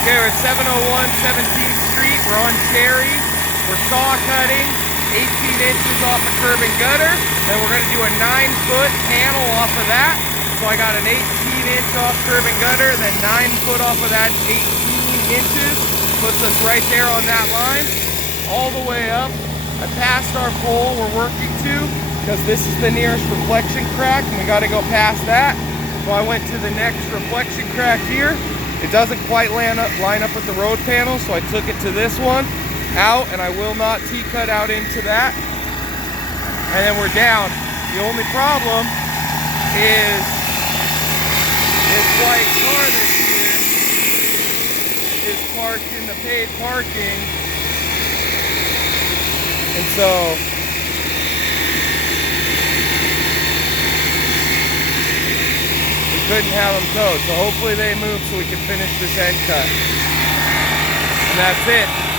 Okay, we're at 701 17th Street. We're on Cherry. We're saw cutting 18 inches off a curb and gutter. Then we're going to do a 9-foot panel off of that. So I got an 18-inch off curb and gutter, then 9 foot off of that 18 inches. Puts us right there on that line. All the way up. I passed our pole we're working to because this is the nearest reflection crack and we got to go past that. So I went to the next reflection crack here. It doesn't quite line up with the road panel, so I took it to this one out, and I will not T-cut out into that. And then we're down. The only problem is this white car that's here is parked in the paid parking, and so couldn't have them towed, so hopefully they move so we can finish this end cut. And that's it.